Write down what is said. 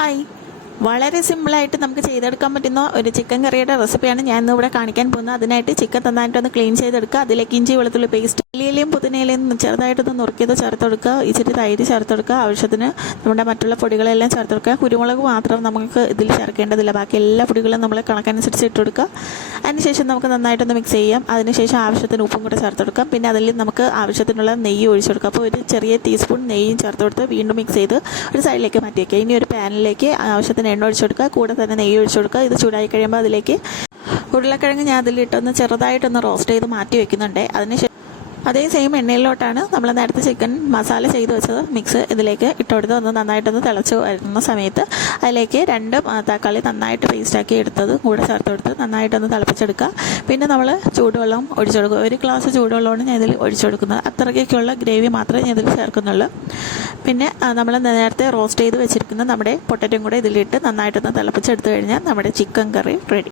Hi, വളരെ സിമ്പിളായിട്ട് നമുക്ക് ചെയ്തെടുക്കാൻ പറ്റുന്ന ഒരു ചിക്കൻ കറിയുടെ റെസിപ്പിയാണ് ഞാൻ ഇന്ന് ഇവിടെ കാണിക്കാൻ പോകുന്നത്. അതിനായിട്ട് ചിക്കൻ നന്നായിട്ടൊന്ന് ക്ലീൻ ചെയ്തെടുക്കുക. അതിലേക്ക് ഇഞ്ചി വെളുത്തുള്ളി പേസ്റ്റ്, മല്ലിയിലയും പുതിനയിലയും ചെറുതായിട്ടൊന്ന് നുറുക്കിയത് ചേർത്ത് കൊടുക്കുക. ഇച്ചിരി തൈര് ചേർത്ത് കൊടുക്കുക. ആവശ്യത്തിന് നമ്മുടെ മറ്റുള്ള പൊടികളെല്ലാം ചേർത്ത് കൊടുക്കുക. കുരുമുളക് മാത്രം നമുക്ക് ഇതിൽ ചേർക്കേണ്ടതില്ല, ബാക്കി എല്ലാ പൊടികളും നമ്മൾ കണക്കനുസരിച്ച് ഇട്ട് കൊടുക്കുക. അതിനുശേഷം നമുക്ക് നന്നായിട്ടൊന്ന് മിക്സ് ചെയ്യാം. അതിനുശേഷം ആവശ്യത്തിന് ഉപ്പും കൂടെ ചേർത്ത് കൊടുക്കാം. പിന്നെ അതിൽ നമുക്ക് ആവശ്യത്തിനുള്ള നെയ്യ് ഒഴിച്ചു കൊടുക്കുക. അപ്പോൾ ഒരു ചെറിയ ടീസ്പൂൺ നെയ്യും ചേർത്ത് കൊടുത്ത് വീണ്ടും മിക്സ് ചെയ്ത് ഒരു സൈഡിലേക്ക് മാറ്റി വയ്ക്കുക. ഇനി ഒരു പാനിലേക്ക് ആവശ്യത്തിന് എണ്ണ ഒഴിച്ചു കൊടുക്കുക, കൂടെ തന്നെ നെയ്യ് ഒഴിച്ചു കൊടുക്കുക. ഇത് ചൂടായി കഴിയുമ്പോൾ അതിലേക്ക് ഉരുളക്കിഴങ്ങ് ഞാൻ അതിലിട്ടൊന്ന് ചെറുതായിട്ടൊന്ന് റോസ്റ്റ് ചെയ്ത് മാറ്റി വെക്കുന്നുണ്ട്. അതിനുശേഷം അതേ സെയിം എണ്ണയിലോട്ടാണ് നമ്മൾ നേരത്തെ ചിക്കൻ മസാല ചെയ്ത് വെച്ചത് മിക്സ് ഇതിലേക്ക് ഇട്ടുകൊടുത്ത് ഒന്ന് നന്നായിട്ടൊന്ന് തിളച്ച് വരുന്ന സമയത്ത് അതിലേക്ക് 2 തക്കാളി നന്നായിട്ട് പേസ്റ്റാക്കി എടുത്തത് കൂടെ ചേർത്ത് കൊടുത്ത് നന്നായിട്ടൊന്ന് തിളപ്പിച്ചെടുക്കുക. പിന്നെ നമ്മൾ ചൂടുവെള്ളം ഒഴിച്ചു കൊടുക്കുക. 1 ഗ്ലാസ് ചൂടുവെള്ളമാണ് ഞാൻ ഇതിൽ ഒഴിച്ചു കൊടുക്കുന്നത്. അത്രയ്ക്കുള്ള ഗ്രേവി മാത്രമേ ഞാൻ ഇതിൽ ചേർക്കുന്നുള്ളൂ. പിന്നെ നമ്മൾ നേരത്തെ റോസ്റ്റ് ചെയ്ത് വെച്ചിരിക്കുന്ന നമ്മുടെ പൊട്ടറ്റോയും കൂടെ ഇതിലിട്ട് നന്നായിട്ടൊന്ന് തിളപ്പിച്ചെടുത്ത് കഴിഞ്ഞാൽ നമ്മുടെ ചിക്കൻ കറി റെഡി.